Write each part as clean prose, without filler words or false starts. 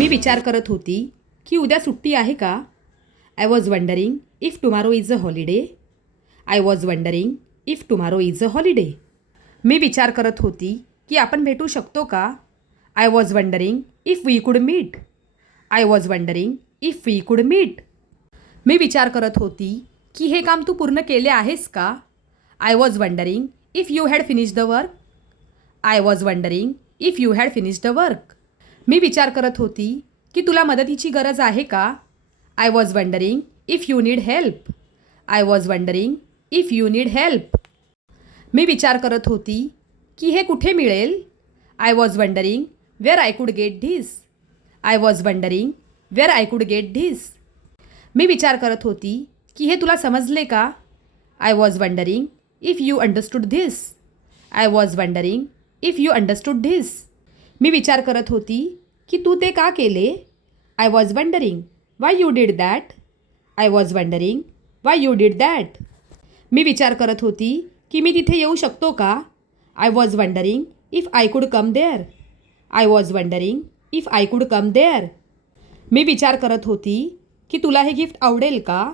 मी विचार करत होती की उद्या सुट्टी आहे का. I was wondering if tomorrow is a holiday. I was wondering if tomorrow is a holiday. मी विचार करत होती की आपण भेटू शकतो का. I was wondering if we could meet. I was wondering if we could meet. मी विचार करत होती की हे काम तू पूर्ण केले आहेस का. I was wondering if you had finish the work. I was wondering if you had finish the work. मी विचार करत होती की तुला मदतीची गरज आहे का. I was wondering if you need help. I was wondering if you need help. मी विचार करत होती की हे कुठे मिळेल. I was wondering where I could get this. I was wondering where I could get this. मी विचार करत होती की हे तुला समजले का. I was wondering if you understood this. I was wondering if you understood this. मी विचार करत होती की तू ते का केले. I was wondering why you did that. I was wondering why you did that. मी विचार करत होती की मी तिथे येऊ शकतो का. I was wondering if I could come there. I was wondering if I could come there. मी विचार करत होती की तुला हे गिफ्ट आवडेल का.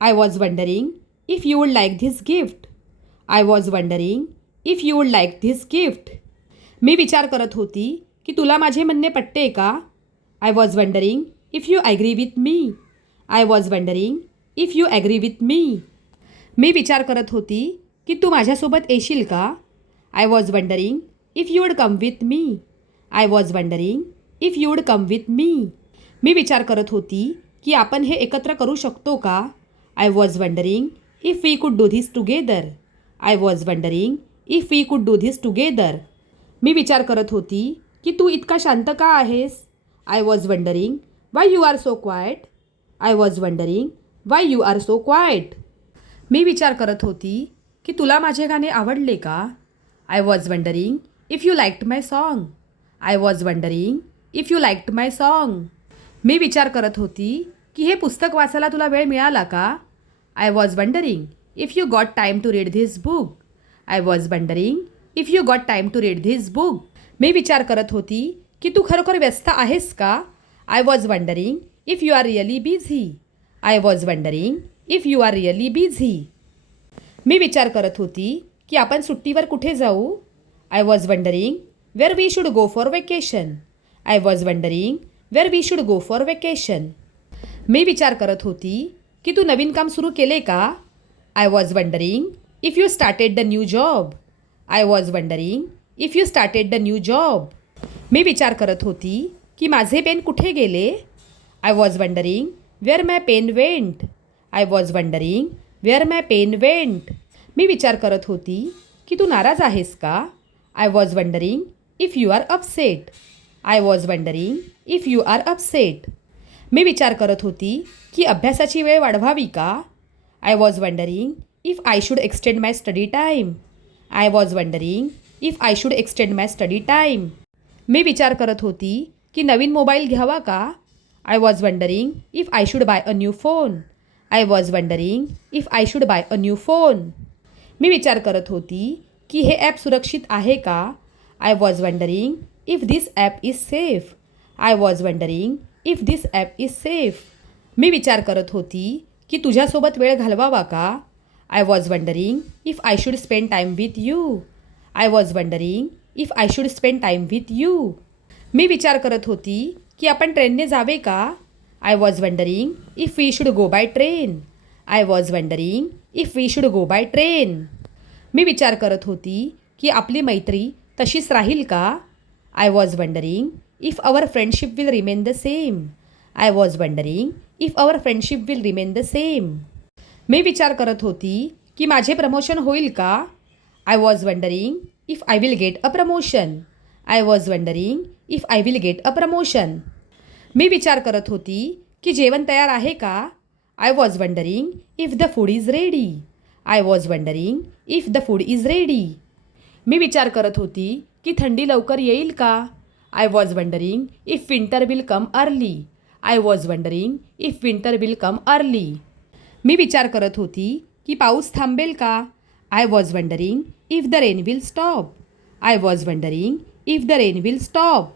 I was wondering if you would like this gift. I was wondering if you would like this gift. मी विचार करत होती की तुला माझे म्हणणे पटते का. I was wondering if you agree with me. I was wondering if you agree with me. मी विचार करत होती की तू माझ्यासोबत येशील का. I was wondering if you would come with me. I was wondering if you would come with me. मी विचार करत होती की आपण हे एकत्र करू शकतो का. I was wondering if we could do this together. I was wondering if we could do this together. मी विचार करत होती की तू इतका शांत का आहेस. I was wondering why you are so quiet. I was wondering why you are so quiet. मी विचार करत होती की तुला माझे गाणे आवडले का. I was wondering if you liked my song. I was wondering if you liked my song. मी विचार करत होती की हे पुस्तक वाचायला तुला वेळ मिळाला का. I was wondering if you got time to read this book. I was wondering if you got time to read this book. मी विचार करत होती की तू खरोखर व्यस्त आहेस का. I was wondering if you are really busy. I was wondering if you are really busy. मी विचार करत होती की आपण सुट्टीवर कुठे जाऊ. I was wondering where we should go for vacation. I was wondering where we should go for vacation. मी विचार करत होती की तू नवीन काम सुरू केले का. I was wondering if you started the new job. I was wondering if you started the new job. मी विचार करत होती की माझे पेन कुठे गेले. I was wondering where my pen went. I was wondering where my pen went. मी विचार करत होती की तू नाराज आहेस का. I was wondering if you are upset. I was wondering if you are upset. मी विचार करत होती की अभ्यासाची वेळ वाढवावी का. I was wondering if I should extend my study time. I was wondering if I should extend my study time. मी विचार करत होती की नवीन मोबाईल घ्यावा का. I was wondering if I should buy a new phone. I was wondering if I should buy a new phone. मी विचार करत होती की हे ॲप सुरक्षित आहे का. I was wondering if this app is safe. I was wondering if this app is safe. मी विचार करत होती की तुझ्यासोबत वेळ घालवावा का. I was wondering if I should spend time with you. I was wondering if I should spend time with you. मी विचार करत होती की आपण ट्रेनने जावे का. I was wondering if we should go by train. I was wondering if we should go by train. मी विचार करत होती की आपली मैत्री तशीच राहील का. I was wondering if our friendship will remain the same. I was wondering if our friendship will remain the same. मी विचार करत होती की माझे प्रमोशन होईल का. I was wondering if I will get a promotion. I was wondering if I will get a promotion. मी विचार करत होती की जेवण तयार आहे का. I was wondering if the food is ready. I was wondering if the food is ready. मी विचार करत होती की थंडी लवकर येईल का. I was wondering if winter will come early. I was wondering if winter will come early. मी विचार करत होती की पाऊस थांबेल का. I was wondering if the rain will stop. I was wondering if the rain will stop.